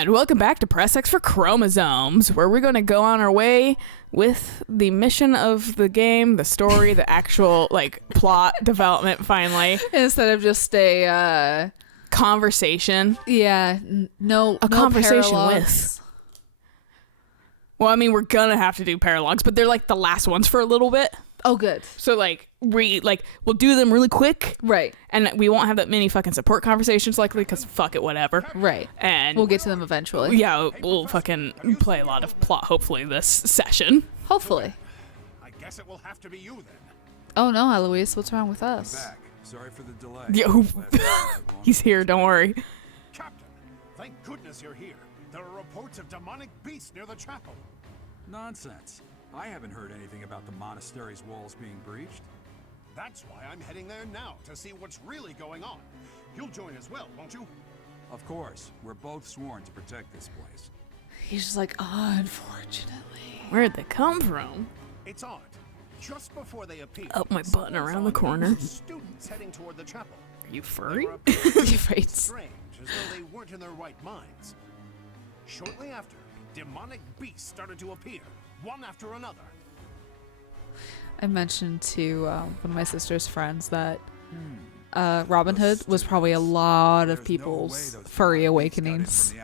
And welcome back to Press X for Chromosomes, where we're going to go on our way with the mission of the game, the story, the actual plot development finally. Instead of just a conversation. Yeah, no conversation paralogs. with. Well, I mean, we're going to have to do paralogs, but they're like the last ones for a little bit. Oh, good. So we'll do them really quick. Right. And we won't have that many fucking support conversations likely because fuck it, whatever. Right. And we'll get to them eventually. Yeah, we'll fucking play a lot of plot hopefully this session. Hopefully. I guess it will have to be you then. Oh no, Eloise, what's wrong with us? Back. Sorry for the delay. Yeah, he's here, don't worry. Captain, thank goodness you're here. There are reports of demonic beasts near the chapel. Nonsense. I haven't heard anything about the monastery's walls being breached. That's why I'm heading there now, to see what's really going on. You'll join as well, won't you? Of course. We're both sworn to protect this place. He's just like, oh, unfortunately. Where'd they come from? It's odd. Just before they appear, Up my button around the corner. Students heading toward the chapel. Are you furry? Right. Strange, as though they weren't in their right minds. Shortly after, demonic beasts started to appear, one after another. I mentioned to one of my sister's friends that Robin Hood was probably a lot of people's furry awakenings.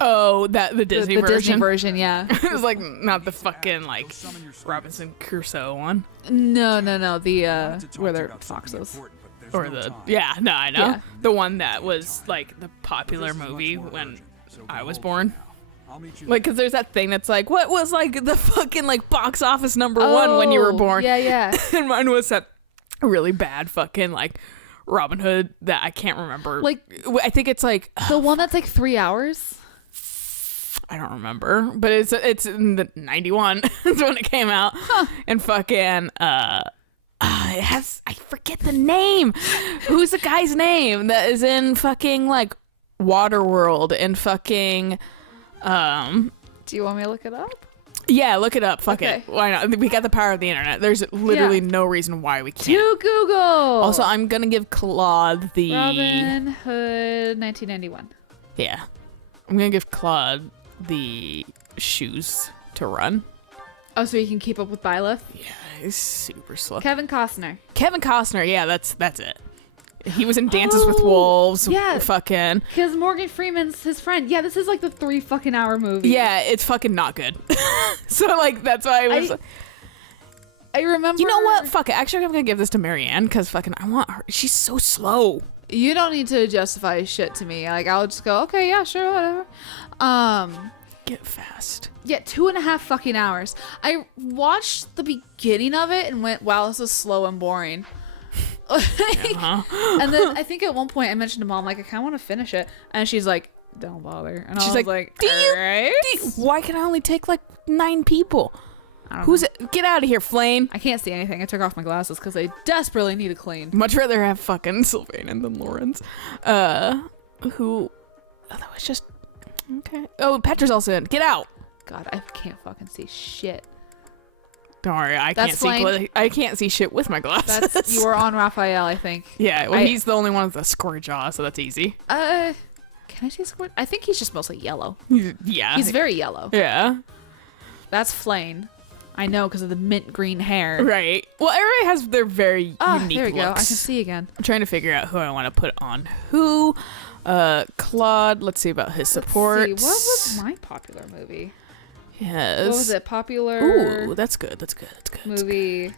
Oh, the Disney version? The Disney version, yeah. It was not the fucking Robinson Crusoe one. No. The where they're foxes. Or the I know. Yeah. The one that was the popular movie when I was born. Because there's that thing that's what was the fucking box office number one when you were born? Yeah. And mine was that really bad fucking Robin Hood that I can't remember. I think it's the one that's 3 hours. I don't remember, but it's in the 91 is when it came out. Huh. And fucking it has, I forget the name. Who's the guy's name that is in fucking Waterworld and fucking Do you want me to look it up? Yeah, look it up. Fuck Okay. it. Why not? We got the power of the internet. There's literally no reason why we can't. To Google. Also, I'm gonna give Claude the Robin Hood 1991. Yeah. I'm gonna give Claude the shoes to run. Oh, so you can keep up with Byleth? Yeah, he's super slow. Kevin Costner. Yeah, that's it. He was in Dances with Wolves. Yeah. Fucking. Because Morgan Freeman's his friend. Yeah, this is the 3 fucking hour movie. Yeah, it's fucking not good. So that's why I was. I remember. You know what? Fuck it. Actually, I'm gonna give this to Marianne because fucking I want her. She's so slow. You don't need to justify shit to me. I'll just go, okay, yeah, sure, whatever. Get fast. Yeah, 2.5 fucking hours. I watched the beginning of it and went, wow, this is slow and boring. And then I think at one point I mentioned to Mom, I kind of want to finish it. And she's like, don't bother. And She's I was like, alright. Why can I only take 9 people? Who's it? Get out of here, Flane. I can't see anything. I took off my glasses because I desperately need to clean. Much rather have fucking Sylvain than Lawrence. Who? Oh, that was just okay. Oh, Petra's also in. Get out. God, I can't fucking see shit. Don't worry, I That's I can't see shit with my glasses. You were on Raphael, I think. Yeah, well, he's the only one with a square jaw, so that's easy. Can I see square? I think he's just mostly yellow. Yeah. He's very yellow. Yeah. That's Flane. I know because of the mint green hair. Right. Well, everybody has their very unique there we go. I looks. can see again. I'm trying to figure out who I want to put on who. Claude. Let's see about his support. What was my popular movie? Yes. What was it? Popular. Ooh, that's good. That's good. Movie.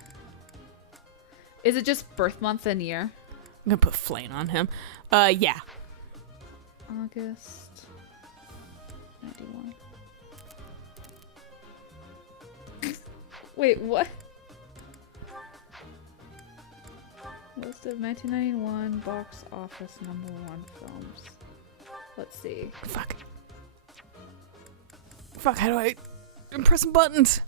Is it just birth month and year? I'm gonna put Flane on him. Yeah. August 91. Wait, what? List of 1991 box office #1 films. Let's see. Fuck, how do I press some buttons?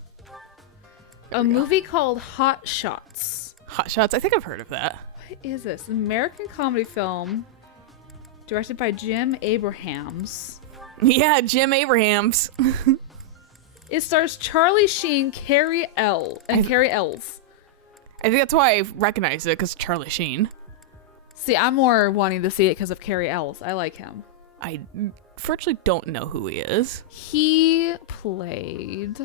A movie called Hot Shots. Hot Shots, I think I've heard of that. What is this? An American comedy film directed by Jim Abrahams. Yeah, Jim Abrahams. It stars Charlie Sheen, Carrie Ells. I think that's why I recognize it, because Charlie Sheen. See, I'm more wanting to see it because of Carrie Ells. I like him. I virtually don't know who he is. He played.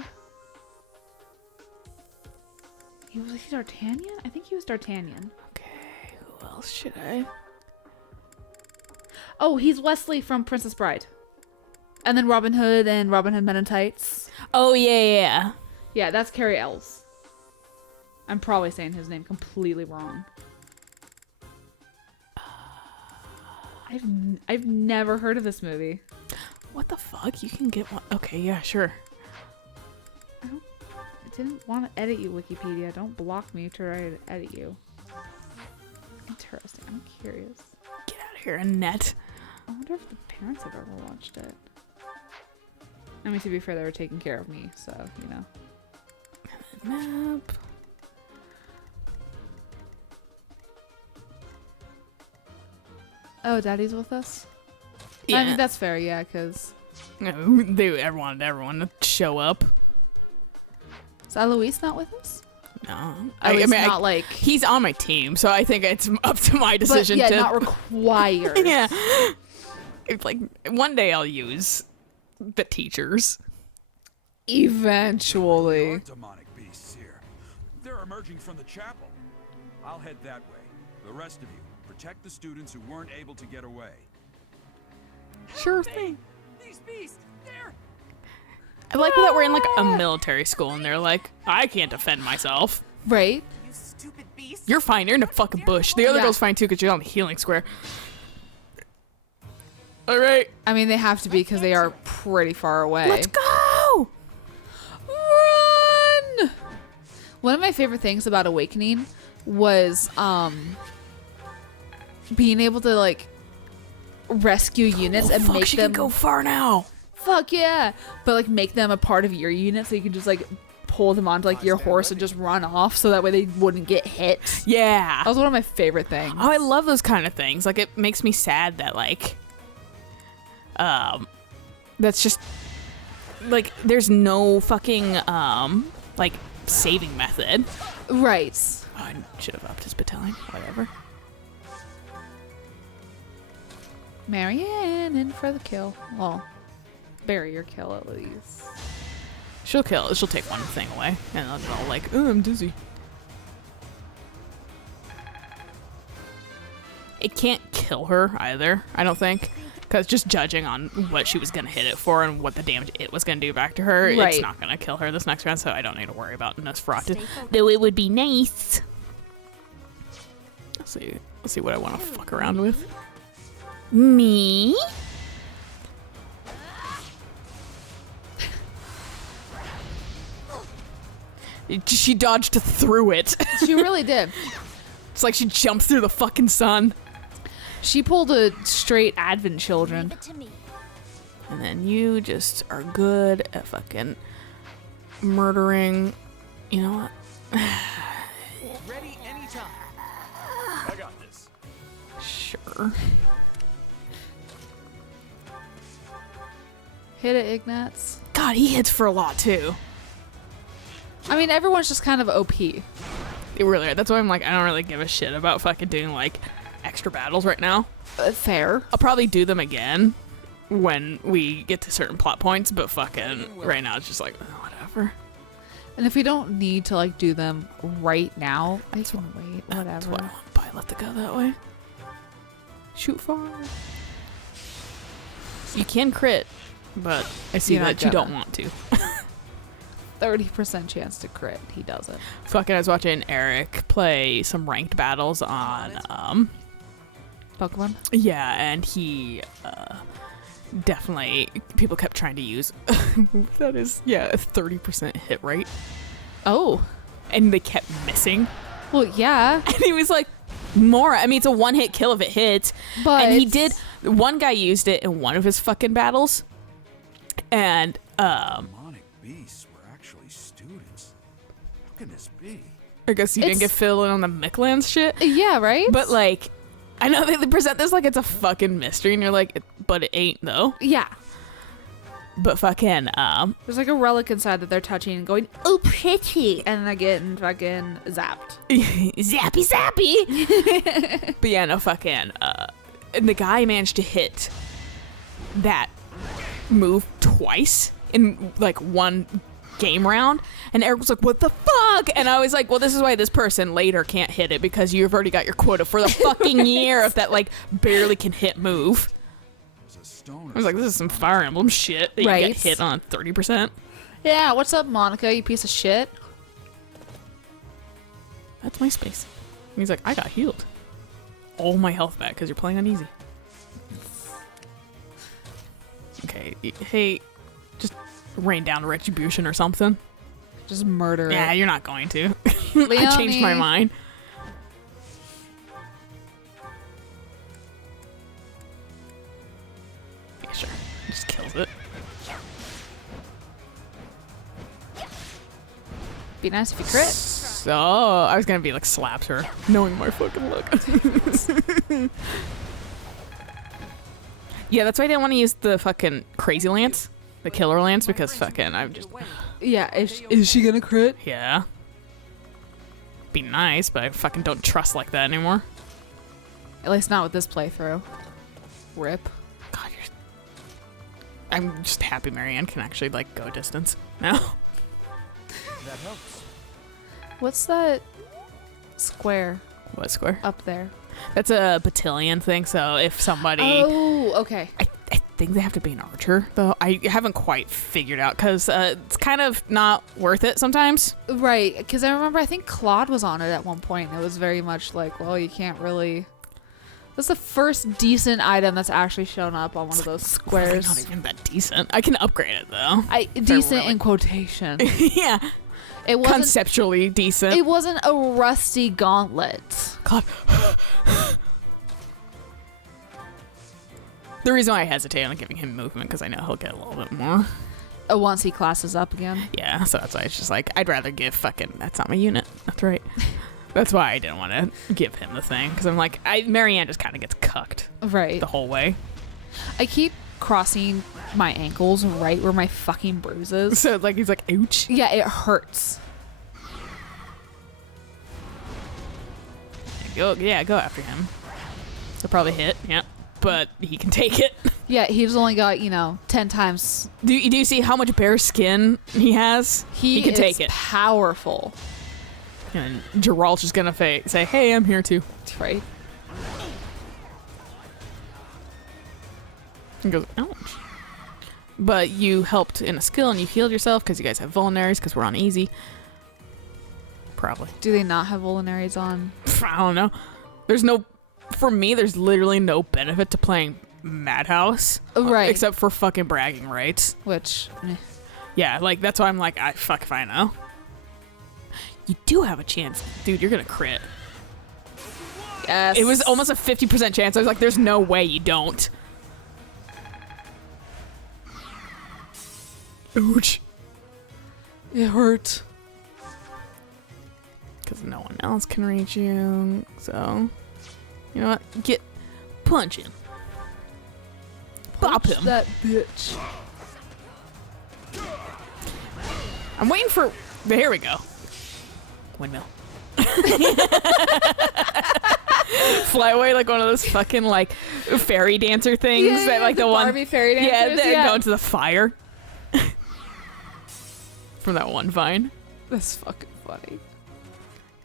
Was he D'Artagnan? I think he was D'Artagnan. Okay, who else should I? Oh, he's Wesley from Princess Bride. And then Robin Hood and Robin Hood Men in Tights. Oh, yeah. Yeah, that's Cary Elves. I'm probably saying his name completely wrong. I've never heard of this movie. What the fuck? You can get one. Okay, yeah, sure. I didn't want to edit you, Wikipedia. Don't block me to try to edit you. Interesting. I'm curious. Get out of here, Annette. I wonder if the parents have ever watched it. I mean, to be fair, they were taking care of me, so, you know. Map. Oh, Daddy's with us? Yeah. I mean, that's fair, yeah, because... They wanted everyone to show up. Is Eloise not with us? No. Not like... He's on my team, so I think it's up to my decision but, yeah, to... not required. Yeah. It's like, one day I'll use the teachers. Eventually. There are demonic beasts here. They're emerging from the chapel. I'll head that way. The rest of you, protect the students who weren't able to get away. Sure thing. These beasts, they're... I like that we're in like a military school and they're like, I can't defend myself. Right? You stupid beast. You're fine. You're in a fucking bush. The other Yeah. girl's fine too because she's on the healing square. All right. I mean, they have to be because they are pretty far away. Let's go. Run! One of my favorite things about Awakening was being able to like rescue units and make she them can go far now. fuck yeah, but like make them a part of your unit so you can just like pull them onto like your horse and just run off so that way they wouldn't get hit. Yeah. That was one of my favorite things. Oh, I love those kind of things. Like, it makes me sad that, like, that's just, like, there's no fucking, like, saving method. Right. Oh, I should have upped his battalion. Whatever. Marianne in for the kill. Well, barrier kill at least. She'll kill. She'll take one thing away. And then I'll like, oh, I'm dizzy. It can't kill her either, I don't think. Because just judging on what she was going to hit it for and what the damage it was going to do back to her, Right. it's not going to kill her this next round, so I don't need to worry about Nosferatu. Though it would be nice. Let's see what I want to fuck around with. Me? She dodged through it. She really did. It's like she jumped through the fucking sun. She pulled a straight Advent Children. Leave it to me. And then you just are good at fucking murdering. You know what? Ready anytime. I got this. Sure. Hit it, Ignatz. God, he hits for a lot too. I mean, everyone's just kind of OP. They really are. That's why I'm like, I don't really give a shit about fucking doing like extra battles right now. Fair. I'll probably do them again when we get to certain plot points, but fucking right now it's just like, whatever. And if we don't need to like do them right now, I can wait. That's Whatever. why I want Pilot to go that way. Shoot far. You can crit, but I see You're not that you gonna. don't want to. 30% chance to crit. He doesn't. Fucking, I was watching Eric play some ranked battles on, Pokemon? yeah, and he, definitely, people kept trying to use, that is, yeah, a 30% hit rate, Oh. and they kept missing, Well, yeah. and he was like, more, I mean, it's a one-hit kill if it hits, But and he did, one guy used it in one of his fucking battles, and, Demonic beasts were actually students. How can this be? I guess you didn't It's- get filled in on the Micklands shit. Yeah, right? But, like, I know they present this like it's a fucking mystery, and you're like, but it ain't, though. Yeah. But fucking, There's like a relic inside that they're touching and going, oh, pretty. And they're getting fucking zapped. zappy, zappy! But yeah, no, fucking, and the guy managed to hit that move twice in like one game round, and Eric was like, what the fuck? And I was like, well, this is why this person later can't hit it, because you've already got your quota for the fucking year of that like barely can hit move. I was like, this is some Fire Emblem shit that you get hit on 30%. Yeah, what's up, Monica, you piece of shit? That's my space. And he's like, I got healed. All my health back because you're playing on easy. Okay, hey, just rain down retribution or something. Just murder Yeah, it. you're not going to. I changed my mind. Yeah, sure. Just kills it. Be nice if you crit. So, I was gonna be like, slaps her, knowing my fucking luck. Yeah, that's why I didn't want to use the fucking crazy lance, the killer lance, because fucking I'm just... Yeah, is she gonna crit? Yeah. Be nice, but I fucking don't trust like that anymore. At least not with this playthrough. Rip. God, I'm just happy Marianne can actually like go distance now. That helps. What's that square What square? up there? That's a battalion thing, so if somebody... Oh, okay. I think they have to be an archer, though. I haven't quite figured out, because it's kind of not worth it sometimes. Right, because I remember I think Claude was on it at one point. It was very much like, well, you can't really... That's the first decent item that's actually shown up on one of those squares. Not even that decent. I can upgrade it, though. Decent really- in quotation. Yeah. It wasn't... Conceptually decent. It wasn't a rusty gauntlet. God. The reason why I hesitate on giving him movement, because I know he'll get a little bit more. Once he classes up again. Yeah, so that's why it's just like, I'd rather give fucking... That's not my unit. That's right. That's why I didn't want to give him the thing, because I'm like, Marianne just kind of gets cucked Right. the whole way. I keep crossing my ankles right where my fucking bruise is. So like, he's like, ouch. Yeah, it hurts. Go after him. He'll probably hit, yeah. But he can take it. Yeah, he's only got, 10 times. Do you see how much bare skin he has? He can take it. Powerful. And Geralt's just gonna say, hey, I'm here too. Right. And goes, ouch. But you helped in a skill and you healed yourself because you guys have vulneraries because we're on easy. Probably. Do they not have vulneraries on? I don't know. For me, there's literally no benefit to playing Madhouse. Right. Except for fucking bragging rights. Which, Yeah, like, that's why I'm like, fuck if I know. You do have a chance. Dude, you're gonna crit. yes. It was almost a 50% chance. I was like, there's no way you don't. Ouch. It hurt. Because no one else can reach you. So, you know what? Get punching. Bop him. That bitch. I'm waiting for... Here we go. Windmill. Fly away like one of those fucking like fairy dancer things that like the one Barbie fairy dancers. they're going to the fire from that one vine. That's fucking funny.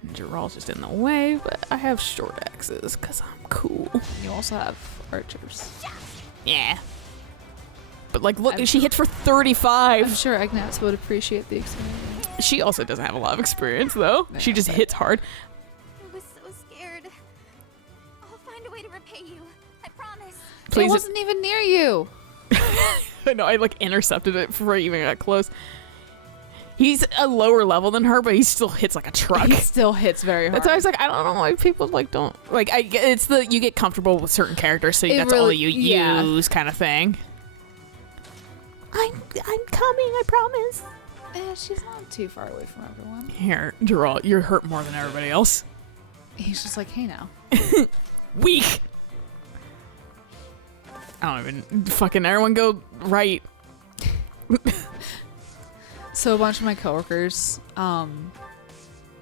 And Geralt's just in the way, but I have short axes because I'm cool. You also have archers. Yeah. But like, look, she hits for 35. I'm sure Agnes would appreciate the experience. She also doesn't have a lot of experience though. She just hits hard. I was so scared. I'll find a way to repay you. I promise. Please. It wasn't even near you. I know, I like intercepted it before I even got close. He's a lower level than her, but he still hits like a truck. He still hits very hard. That's why I was like, I don't know why people like don't like. It's the you get comfortable with certain characters, so that's all really- you yeah. use, kind of thing. I'm coming, I promise. She's not too far away from everyone. Here, Geralt, you're hurt more than everybody else. He's just like, hey now. Weak. I don't even fucking everyone go right. So a bunch of my coworkers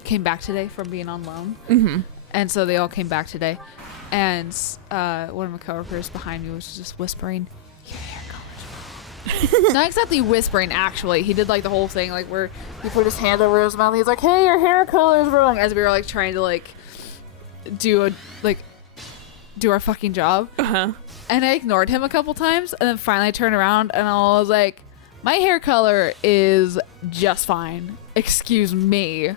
came back today from being on loan. Mm-hmm. And so they all came back today. And one of my coworkers behind me was just whispering, "Your hair color's wrong." Not exactly whispering, actually. He did like the whole thing, like where he put his hand over his mouth. He's like, "Hey, your hair color is wrong," as we were like trying to like do our fucking job. Uh-huh. And I ignored him a couple times, and then finally I turned around and I was like, "My hair color is just fine. Excuse me."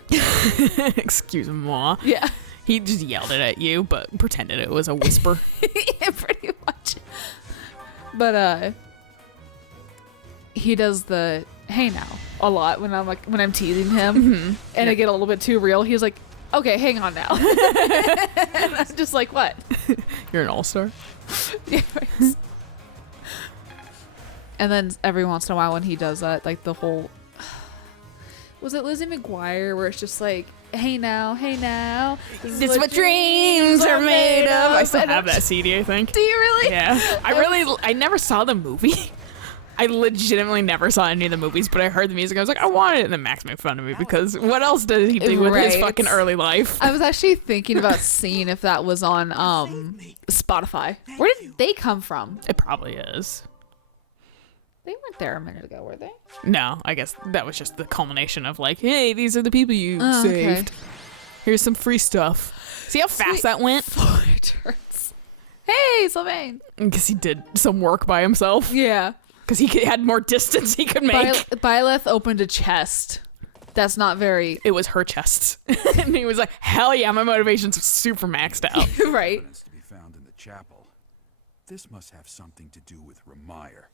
Excuse me. Yeah. He just yelled it at you, but pretended it was a whisper. Yeah, pretty much. But he does the "hey now" a lot when I'm teasing him, and I get a little bit too real. He's like, "Okay, hang on now." And I'm just like, "What?" You're an all-star. Yeah, right. And then every once in a while when he does that, like the whole, was it Lizzie McGuire, where it's just like, "Hey now, This is what dreams are made of." I still have that CD, I think. Do you really? Yeah. I never saw the movie. I legitimately never saw any of the movies, but I heard the music. I was like, I want it. And then Max made fun of me because what else does he do with his Right. fucking early life? I was actually thinking about seeing if that was on Spotify. Where did they come from? It probably is. They weren't there a minute ago, were they? No, I guess that was just the culmination of like, hey, these are the people you Oh, saved. okay. Here's some free stuff. See how fast that went? 4 turns. Hey, Sylvain. Because he did some work by himself. Yeah. Because he had more distance he could make. Byleth opened a chest. That's not very It was her chest. And he was like, hell yeah, my motivation's super maxed out. right. Evidence to be found in the chapel. This must have something to do with Ramire.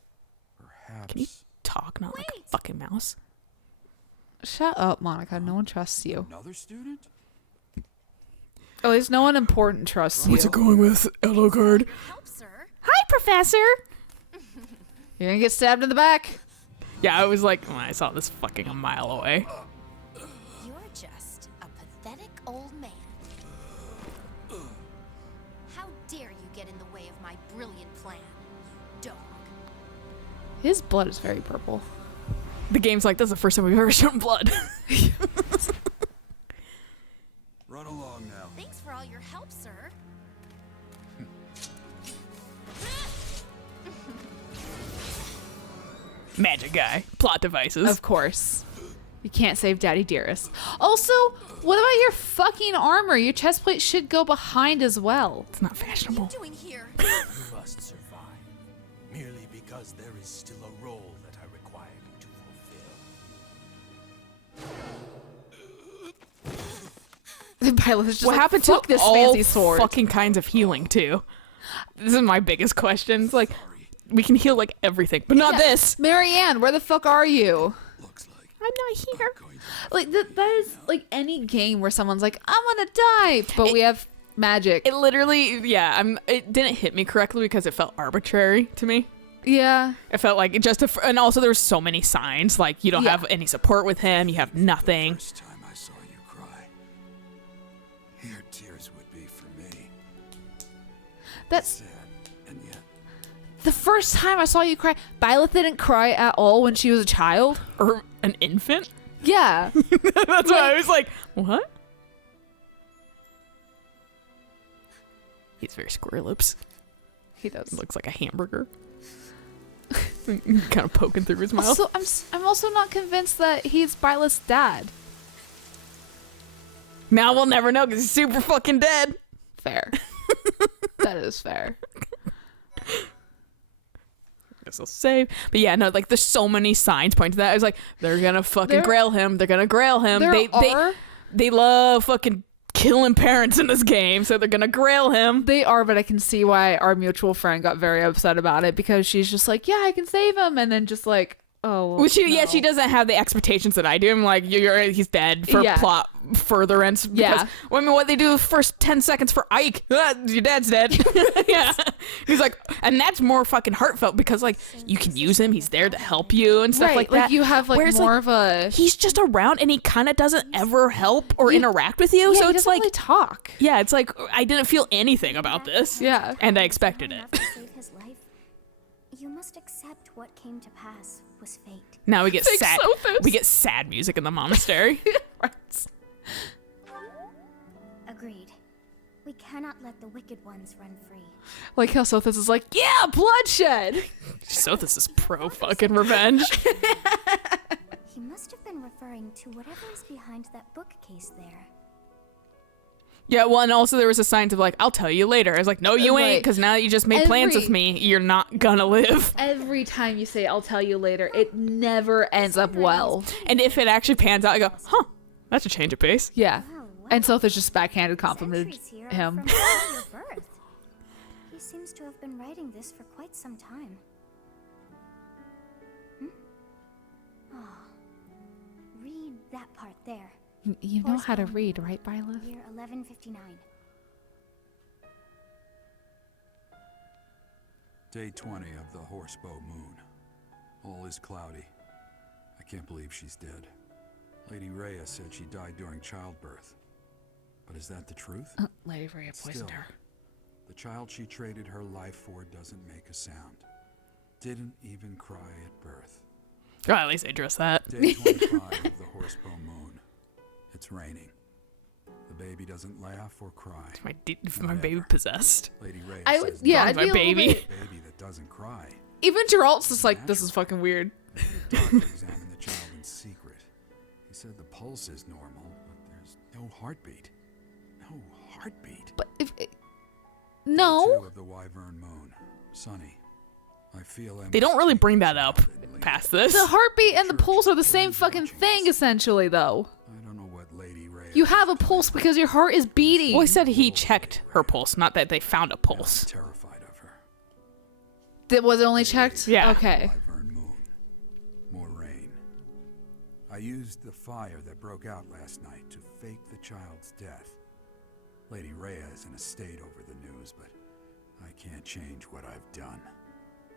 Perhaps. Can you talk, not like a fucking mouse? Shut up, Monica. No one trusts you. Another student? At least no one important trusts you. going with Elogard? Help, sir. Hi, Professor. You're gonna get stabbed in the back. Yeah, I was like, when I saw this fucking a mile away. You're just a pathetic old man. How dare you get in the way of my brilliant plan, dog. His blood is very purple. The game's like, that's the first time we've ever shown blood. Run along now. Thanks for all your help, sir. Magic guy. Plot devices. Of course. You can't save Daddy Dearest. Also, what about your fucking armor? Your chest plate should go behind as well. It's not What are you fashionable. doing here? You must survive, merely because there is still a role that I require you to fulfill. Byleth is just What like, happened to "Fuck this all fancy sword?" fucking kinds of healing, too? This is my biggest question. It's like, we can heal like everything, but not Yeah. this. Marianne, where the fuck are you? Looks like I'm not here. going to Like that is like any game where someone's like, "I'm gonna die," but we have magic. It literally, yeah, it didn't hit me correctly because it felt arbitrary to me. Yeah. It felt like it just, and also there were so many signs, like you don't Yeah. have any support with him, you have nothing. First time I saw you cry, your tears would be for me. That's Sad, and yet the first time I saw you cry. Byleth didn't cry at all when she was a child. Or an infant? Yeah. That's why I was like, what? He's very square lips. He does. Looks like a hamburger. Kind of poking through his mouth. Also, I'm also not convinced that he's Byleth's dad. Now we'll never know because he's super fucking dead. Fair. That is fair. Guess he'll save. But yeah, no, like there's so many signs pointing to that. I was like, they're gonna fucking There- grail him. They're gonna grail him. There are. They love fucking killing parents in this game, so they're gonna grail him. They are, but I can see why our mutual friend got very upset about it because she's just like, "Yeah, I can save him," and then just like, "Oh, Well, she, yeah, no. she doesn't have the expectations that I do. I'm like, he's dead for Yeah. plot furtherance. Because, Yeah. well, I mean, what they do the first 10 seconds for Ike, your dad's dead. Yeah. He's like, and that's more fucking heartfelt because, like, you can use him. He's there to help you and stuff right, like that. you have like Whereas, more like, of a he's just around and he kind of doesn't ever help or He- interact with you. yeah, so he it's doesn't like, really talk. yeah, it's like, I didn't feel anything about this. Yeah. And I expected it. Enough to save his life. You must accept what came to pass was fate. Now we get Thanks, sad. Sophus. We get sad music in the monastery. Right. Agreed. We can't cannot let the wicked ones run free. Like how Sothis is like, yeah, bloodshed. Sothis is pro fucking revenge. He must have been referring to whatever is behind that bookcase there. Yeah, well, and also there was a sign to like, I'll tell you later. I was like, no, you ain't, Right. because now that you just made plans with me, you're not gonna live. Every time you say, I'll tell you later, it never ends up well. And if it actually pans out, I go, huh, that's a change of pace. Yeah. Oh, wow. And Sothis just backhanded complimented Entries here are him. from before your birth. He seems to have been writing this for quite some time. Read that part there. You know how to read, right, Violet? Year 1159. Day 20 of the Horsebow Moon. All is cloudy. I can't believe she's dead. Lady Rhea said she died during childbirth. But is that the truth? Lady Rhea poisoned Still, her. the child she traded her life for doesn't make a sound. Didn't even cry at birth. Oh, at least they address that. Day 25 of the Horsebow Moon. It's raining. The baby doesn't laugh or cry. My baby possessed. Lady Rhea I says would, yeah, Gone I'd by be a little baby. bit- no baby that doesn't cry. Even Geralt's just like, this is fucking weird. The doctor examined the child in secret. He said the pulse is normal, but there's no heartbeat. No heartbeat. But if Day no, 2 of the Wyvern Moon. Sunny. I feel They don't really bring that up empty. past this. the heartbeat and the pulse are the same fucking thing, essentially, though. I don't know what Lady Rhea. You have a pulse because your heart is beating. Well, he said he checked her pulse, not that they found a I'm pulse. terrified of her. That was it only checked? Yeah. Okay. Wyvern Moon. More rain. I used the fire that broke out last night to fake the child's death. Lady Rhea is in a state over the news, but I can't change what I've done.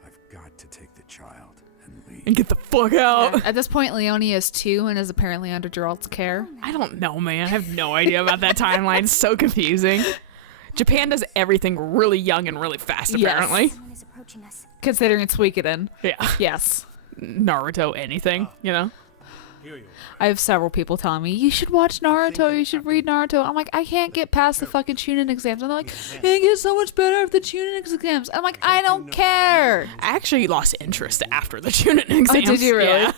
I've got to take the child and leave. And get the fuck out. At this point, Leonie is 2 and is apparently under Geralt's care. I don't know, man. I have no idea about that timeline. It's so confusing. Japan does everything really young and really fast, Yes. apparently. Someone is approaching us. Considering it's Suikoden. Yeah. Yes. Naruto, anything, you know? Here you are. I have several people telling me, you should watch Naruto, you should read Naruto. I'm like, I can't get past the fucking Chunin exams. And they're like, it gets so much better after the Chunin exams. I'm like, I don't care. I actually lost interest after the Chunin exams. did you really? Yeah.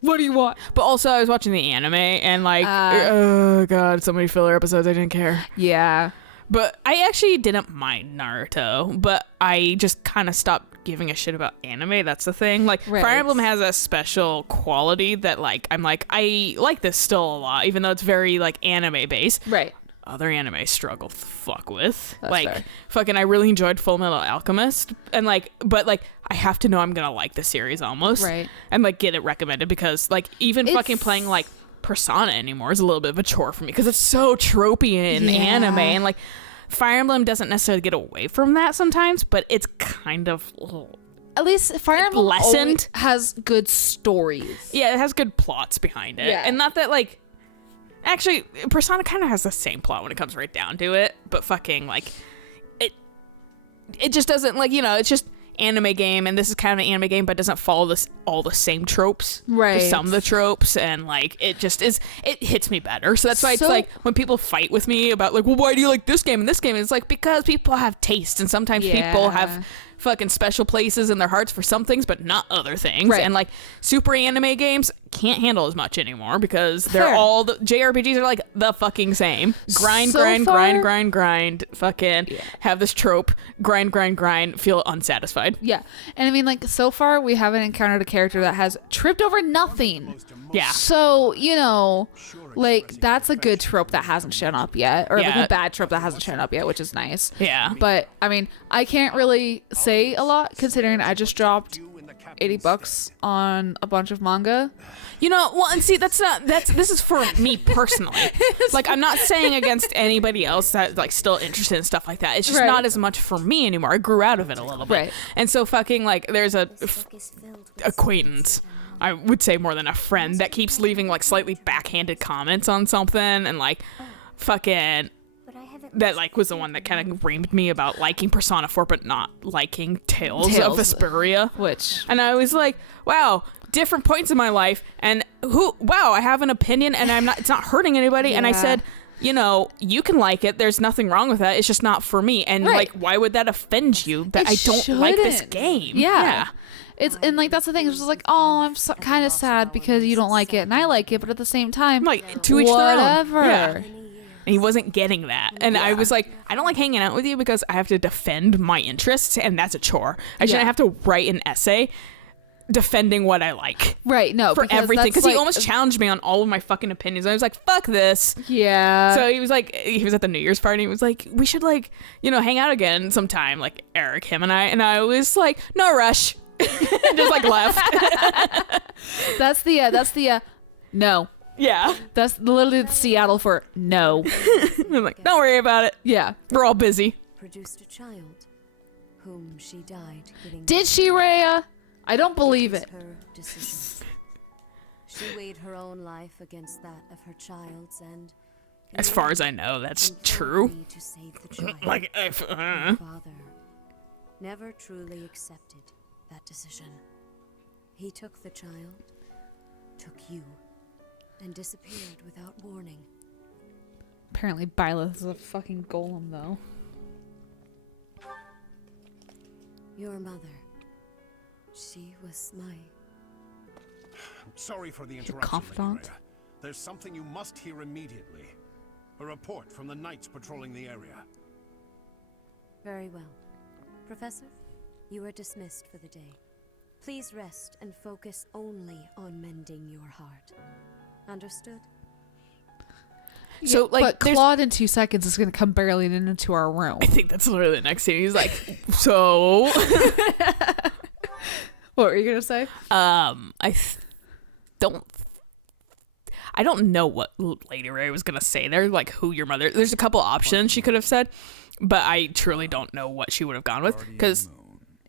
What do you want? But also, I was watching the anime, and like, oh god, so many filler episodes, I didn't care. Yeah. But I actually didn't mind Naruto, but I just kind of stopped giving a shit about anime. That's the thing. Like, Right. Fire Emblem has a special quality that, like, I'm like, I like this still a lot, even though it's very, like, anime based. Right. Other anime struggle to fuck with. That's like, fair. fucking, I really enjoyed Full Metal Alchemist, and like, but like, I have to know I'm gonna like the series almost, Right. and like get it recommended because like even fucking It's- playing like Persona anymore is a little bit of a chore for me because it's so tropey in Yeah. anime, and like Fire Emblem doesn't necessarily get away from that sometimes, but it's kind of At least Fire Emblem lessened. always has good stories. yeah, it has good plots behind it, Yeah. and not that like. Actually, Persona kind of has the same plot when it comes right down to it, but fucking, like, it just doesn't, like, you know, it's just anime game, and this is kind of an anime game, but it doesn't follow all the same tropes. Right. Just some of the tropes, and, like, it just is, it hits me better. So that's why it's So- like, when people fight with me about, like, well, why do you like this game and this game? And it's like, because people have taste, and sometimes people Yeah. have fucking special places in their hearts for some things, but not other things. Right. And, like, super anime games can't handle as much anymore because they're Fair. all the JRPGs are like the fucking same. Grind, So grind, far- grind, grind, grind. Fucking have this trope. Grind, grind, grind. Feel unsatisfied. Yeah. And I mean, like, so far we haven't encountered a character that has tripped over nothing. Yeah. So, you know, like, that's a good trope that hasn't shown up yet. Or like Yeah. a bad trope that hasn't shown up yet, which is nice. Yeah. But, I mean, I can't really say a lot considering I just dropped $80 on a bunch of manga. You know, well, and see, this is for me personally. Like, I'm not saying against anybody else that's like still interested in stuff like that. It's just Right. not as much for me anymore. I grew out of it a little bit. Right. And so fucking like there's a This book is filled with acquaintance, I would say more than a friend, that keeps leaving like slightly backhanded comments on something, and like fucking but I haven't that like was the one that kind of reamed me about liking Persona 4 but not liking Tales of Tales. Vesperia. Which, And I was like, wow, different points in my life, and wow, I have an opinion, and it's not hurting anybody. And I Yeah. said, you know, you can like it. There's nothing wrong with that. It's just not for me. And Right. like, why would that offend you that It I don't like this shouldn't. game? Yeah. It's and like that's the thing. It's just like, oh, I'm so, kind of sad because you don't like it and I like it, but at the same time, I'm like, to each their own. whatever. Yeah. And he wasn't getting that. And I was like, I don't like hanging out with you because I have to defend my interests, and that's a chore. I shouldn't have to write an essay defending what I like. Right? No, For because everything. that's, Because like, he almost challenged me on all of my fucking opinions. I was like, fuck this. Yeah. So he was like, he was at the New Year's party. He was like, we should like, you know, hang out again sometime. Like Eric, him and I was like, no rush. Just like left. that's the no. Yeah. That's literally the Seattle for no. I'm like, don't worry about it. Yeah. We're all busy. Produced a child, whom she died getting. Did she, Rhea? I don't believe it. Her decision. She weighed her own life against that of her child's, and As far as I know, that's true. me to save the child. Like, if, Her father never truly accepted that decision. He took the child, took you, and disappeared without warning. Apparently, Byleth is a fucking golem, though. Your mother. She was my... Sorry for the Your interruption, confidant? Lady Rhea. There's something you must hear immediately. A report from the knights patrolling the area. Very well. Professor, you are dismissed for the day. Please rest and focus only on mending your heart. Understood? So, like, but there's- Claude in 2 seconds is gonna come barreling into our room. I think that's literally the next scene. He's like, so, What were you gonna say? I don't know what Lady Ray was gonna say there. Like, who your mother? There's a couple options she could have said, but I truly don't know what she would have gone with because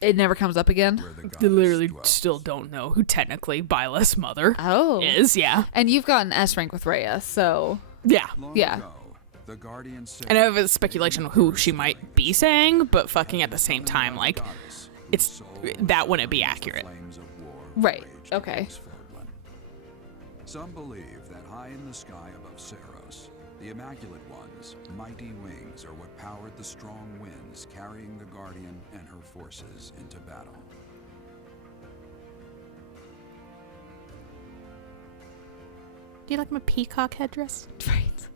It never comes up again. Where the they goddess literally dwells. still don't know who technically Byleth's mother Oh. is. Yeah, And you've got an S rank with Rhea, so yeah. Long Yeah. ago, the guardian said And I have a speculation of who she might be saying, but fucking at the same time, like, goddess, it's whose soul that was wouldn't be as the accurate. flames of war Right, raged okay. across Fordland. Some believe that high in the sky above Saros, the Immaculate One's mighty wings are what powered the strong winds carrying the Guardian and her forces into battle. Do you like my peacock headdress? right.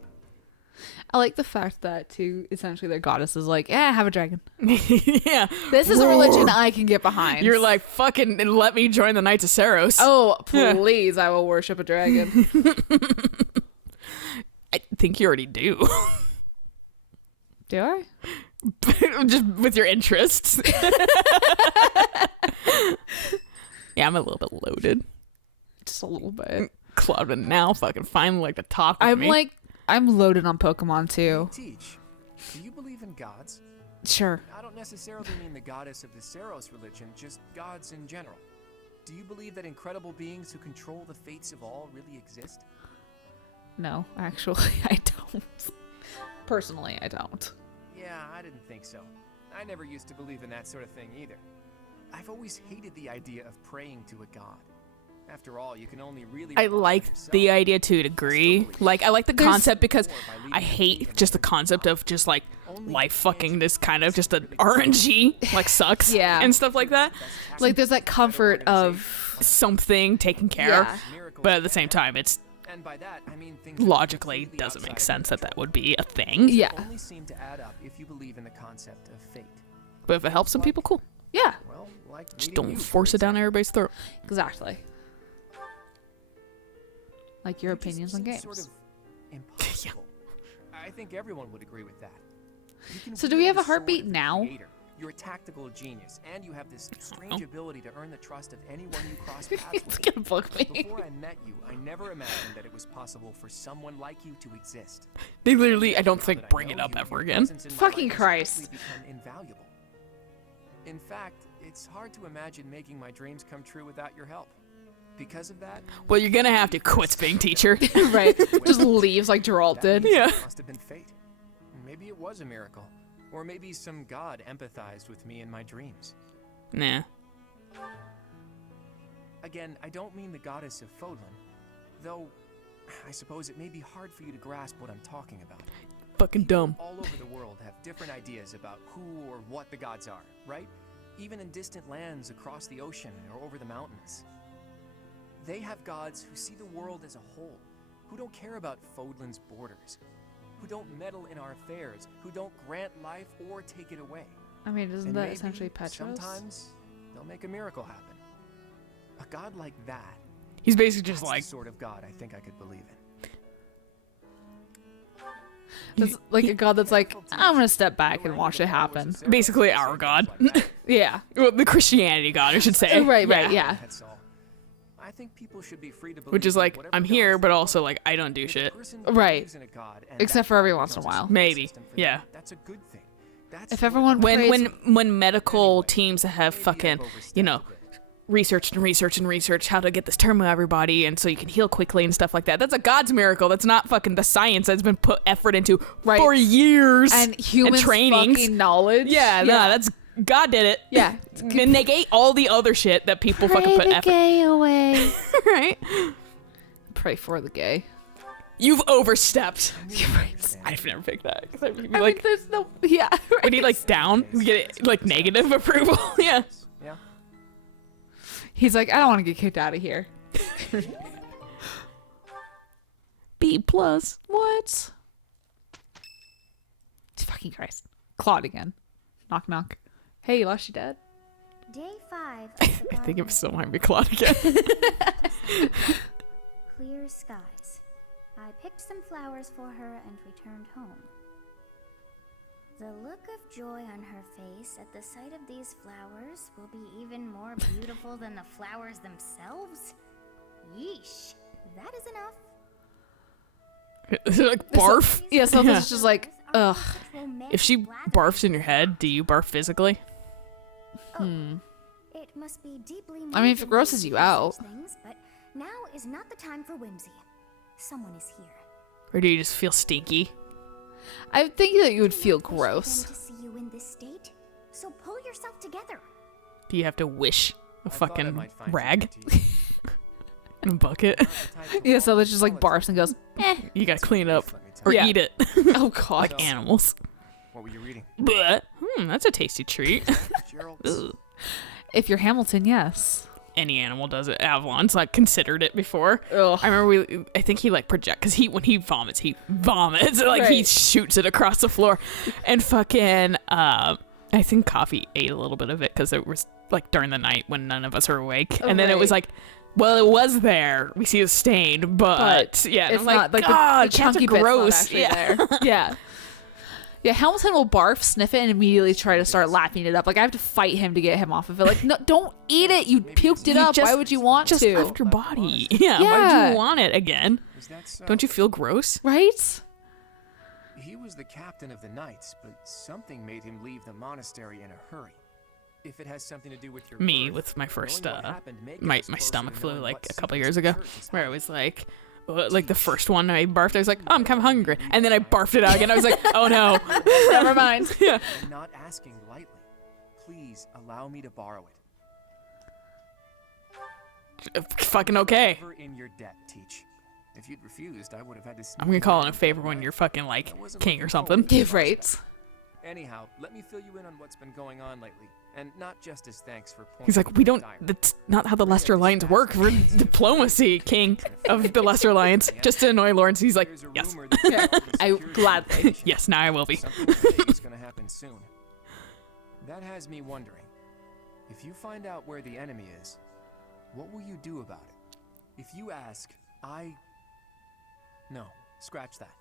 I like the fact that too. Essentially, their goddess is like, have a dragon. Yeah. This is a religion I can get behind. You're like, fucking let me join the Knights of Saros. oh, Yeah. please, I will worship a dragon. I think you already do. Do I? Just with your interests. Yeah, I'm a little bit loaded. Just a little bit. Claude would now fucking finally like to talk with me. I'm loaded on Pokemon too. Teach, do you believe in gods? Sure. I don't necessarily mean the goddess of the Saros religion, just gods in general. Do you believe that incredible beings who control the fates of all really exist? No, actually, I don't. Personally, I don't. Yeah, I didn't think so. I never used to believe in that sort of thing either. I've always hated the idea of praying to a god. After all, you can only really I rely on like yourself. the idea to a degree. Like, I like the There's- concept because Or by leaving I the hate faith just the in concept of just like Only life the fucking this kind of just a tangible RNG like sucks Yeah. and stuff like that. Like, there's that comfort of Something taken care Yeah. of, miracles but at the can same time, it's And by that, I mean things that logically completely doesn't make outside sense your that control. would be a thing. yeah, Only seem to add up if you believe in the concept of fate. But if it helps some people, cool. yeah, Well, like Just reading don't you, force for it down example. everybody's throat. exactly. Like your It just opinions on seems games. Sort of impossible. I think everyone would agree with that. You can So do we wield have a the sword heartbeat of the now? Creator. You're a tactical genius, and you have this strange ability to earn the trust of anyone you cross paths It's with. gonna bug me. Before I met you, I never imagined that it was possible for someone like you to exist. They literally, I don't Now think, that I bring know it up you, ever your again. presence in my Fucking life has Christ. quickly become invaluable. In fact, it's hard to imagine making my dreams come true without your help. Because of that, Well, you're gonna have to quit being teacher. Right, just leaves like Geralt that did. means Yeah. it must have been fate. Maybe it was a miracle. Or maybe some god empathized with me in my dreams. Nah. Again, I don't mean the goddess of Fodlan, though I suppose it may be hard for you to grasp what I'm talking about. Fucking dumb. All over the world have different ideas about who or what the gods are, right? Even in distant lands across the ocean or over the mountains. They have gods who see the world as a whole, who don't care about Fodlan's borders, who don't meddle in our affairs, who don't grant life or take it away. I mean, isn't And that maybe, essentially Petros? sometimes they'll make a miracle happen. A god like that. He's basically just That's like, the sort of god I think I could believe in. It's like a god that's like, I'm gonna step back and watch it happen. basically our god. Yeah. Well, the Christianity god, I should say. Right, yeah. That's all. I think people should be free to believe Which is in like, whatever I'm God here, says. but also like, I don't do If a shit. person Right. believes in a God and Except that for every God once in a becomes while. Maybe, system for yeah. them, that's a good thing. That's If what everyone God prays- When medical teams have Maybe I've fucking, overstepped you a know, bit. researched how to get this term out of your body and so you can heal quickly and stuff like that. That's a god's miracle. That's not fucking the science that's been put effort into Right. for years. And human trainings. fucking knowledge. Yeah, nah, that's God did it. Yeah. And negate all the other shit that people fucking put effort. away. Right? Pray for the gay. You've overstepped. Right. I've never picked that. 'Cause I'd be I like, mean, there's no. Yeah. we Right. need like down. We get it like negative approval. Yeah. Yeah. He's like, I don't want to get kicked out of here. B plus. What? Fucking Christ. Claude again. Knock knock. Hey, you lost your dad? Day 5. I think it still might be Claude again. Clear skies. I picked some flowers for her and returned home. The look of joy on her face at the sight of these flowers will be even more beautiful than the flowers themselves. Yeesh. That is enough. Is it like barf? Yeah, so it's just like, ugh. If she barfs in your head, do you barf physically? It must be deeply I mean, if it moving grosses to you do out. such things, but now is not the time for whimsy. Someone is here. Or do you just feel stinky? I think that you would feel Wish for gross. them to see you in this state, so pull yourself together. Do you have to wish a I thought I fucking might find rag you teeth. in a bucket? Not the type to Yeah, so follow it's just like barfs and goes, You gotta clean it up let me tell or you. Yeah. eat it oh god. like animals. What were you reading? Bleh. That's a tasty treat. Gerald's. Ugh. If you're Hamilton, yes. Any animal does it. Avalon's like considered it before. Ugh. I remember I think he like project because when he vomits like he Right. shoots it across the floor, and fucking I think Coffee ate a little bit of it because it was like during the night when none of us are awake, and then it was Right. like, well, it was there. We see the stain, but yeah, and It's I'm not like God, the cats chunky are bit's gross. not actually Yeah. there. Yeah. Yeah, Hamilton will barf, sniff it, and immediately try to start lapping it up. Like I have to fight him to get him off of it. Like, no, don't eat it. You puked it You up. just- Why would you want Just to? left your body. Yeah, why Yeah. would you want it again? Is that so? Don't you feel gross? Right? He was the captain of the knights, but something made him leave the monastery in a hurry. If it has something to do with your Me birth, with my first knowing what happened may get my us closer stomach to flu knowing like what a couple secrets years the ago, church is where I hiding. was like the first one I barfed. I was like, oh, I'm kind of hungry, and then I barfed it out again. I was like, oh no. Never mind. Yeah. I'm not asking lightly. Please allow me to borrow it. Fucking okay. Never in your debt, Teach. If you'd refused, I would have had to. I'm gonna call it a favor when you're fucking like king or something. Give rates. Anyhow, let me fill you in on what's been going on lately, and not just as thanks for pointing. He's like, out we the don't. diary. That's not how the Lesser Alliance work. We're diplomacy, king of the Lesser Alliance. Just to annoy Lawrence, he's like, There's a yes, rumor that you're involved in I security gladly. operations. yes. Now I will be. Something big is gonna happen soon. That has me wondering, if you find out where the enemy is, what will you do about it? If you ask, No, scratch that.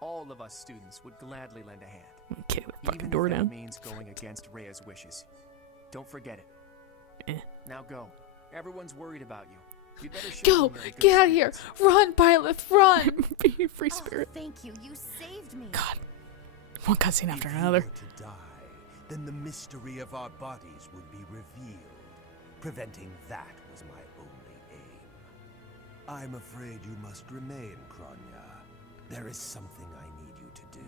All of us students would gladly lend a hand. Kick the fucking Even door if that down. means going against Rhea's wishes. Don't forget it. Eh. Now go. Everyone's worried about you. You'd better show Go! them you're in good Get out of here! spirits. Run, Byleth, run! Be a free Oh, spirit. thank you. You saved me. God, one cutscene after If another. you were to die, then the mystery of our bodies would be revealed. Preventing that was my only aim. I'm afraid you must remain, Kronya. There is something I need you to do.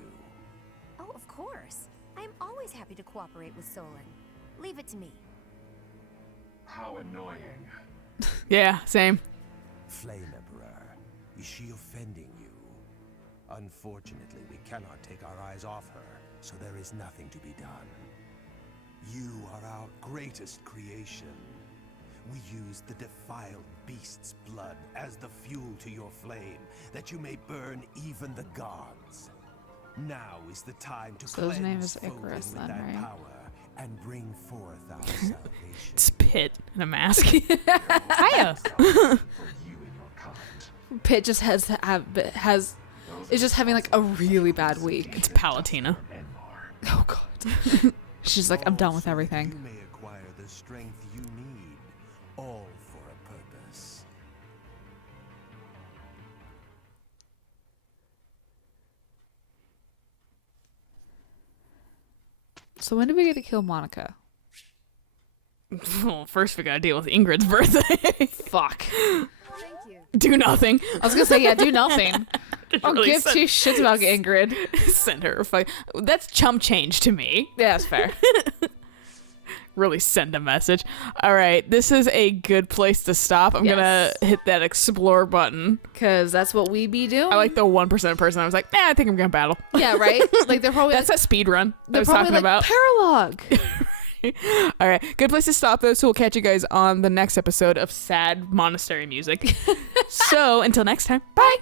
Oh, of course. I am always happy to cooperate with Solon. Leave it to me. How annoying. Yeah, same. Flame Emperor, Is she offending you? Unfortunately, we cannot take our eyes off her, so there is nothing to be done. You are our greatest creation. We use the defiled beast's blood as the fuel to your flame, that you may burn even the gods. Now is the time to So his name is cleanse Foden Icarus with then, that right? power and bring forth our salvation. It's Pit in a mask. Hiya. Pitt just is just having like a really bad week. It's Palatina. Oh god. She's like, I'm done with So that everything. You may acquire the strength you need, all for a purpose. So when do we get to kill Monica? Well, first we gotta deal with Ingrid's birthday. Fuck. Do nothing. I was gonna say, yeah, do nothing. I'll Really give two shits about Ingrid. Send her a fuck. That's chump change to me. Yeah, that's fair. Really send a message. All right, this is a good place to stop. I'm gonna hit that explore button. Because that's what we be doing. I like the 1% person. I was like, I think I'm gonna battle. Yeah, right? Like they're probably That's that speed run I they're was probably talking like about. Paralog. All right, good place to stop though. So we'll catch you guys on the next episode of Sad Monastery Music. So until next time, bye.